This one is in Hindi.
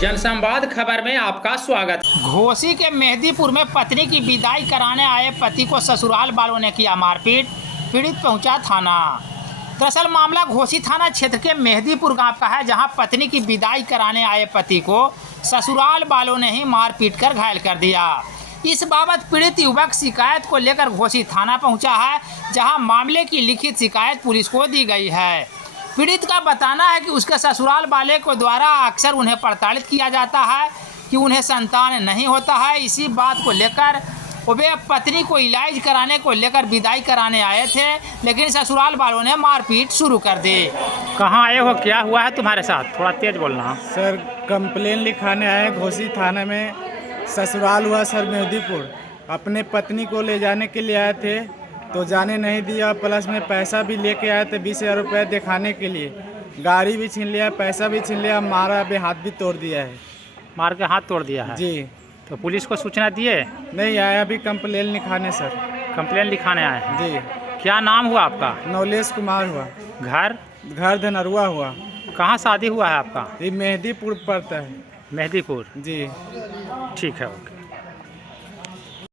जनसंवाद खबर में आपका स्वागत। घोसी के मेहदीपुर में पत्नी की विदाई कराने आए पति को ससुराल वालों ने किया मारपीट, पीड़ित पहुंचा थाना। दरअसल मामला घोसी थाना क्षेत्र के मेहदीपुर गांव का है, जहां पत्नी की विदाई कराने आए पति को ससुराल वालों ने ही मारपीट कर घायल कर दिया। इस बाबत पीड़ित युवक शिकायत को लेकर घोसी थाना पहुंचा है, जहां मामले की लिखित शिकायत पुलिस को दी गई है। पीड़ित का बताना है कि उसके ससुराल वाले को द्वारा अक्सर उन्हें प्रताड़ित किया जाता है कि उन्हें संतान नहीं होता है। इसी बात को लेकर वे पत्नी को इलाज कराने को लेकर विदाई कराने आए थे, लेकिन ससुराल वालों ने मारपीट शुरू कर दी। कहाँ आए हो, क्या हुआ है तुम्हारे साथ? थोड़ा तेज बोलना। सर कंप्लेन लिखाने आए घोसी थाने में। ससुराल हुआ सर मेहदीपुर। अपने पत्नी को ले जाने के लिए आए थे तो जाने नहीं दिया, प्लस में पैसा भी लेके आए थे 20,000 रुपये दिखाने के लिए। गाड़ी भी छीन लिया, पैसा भी छीन लिया, मारा भी, हाथ भी तोड़ दिया है। मार के हाथ तोड़ दिया है जी। तो पुलिस को सूचना दिए? नहीं आया, अभी कंप्लेन लिखाने सर। कंप्लेन लिखाने आए हैं जी। क्या नाम हुआ आपका? नवलेश कुमार हुआ। घर धनरुआ हुआ। कहाँ शादी हुआ है आपका? ये मेहदीपुर पड़ता है। मेहदीपुर। जी। ठीक है, ओके।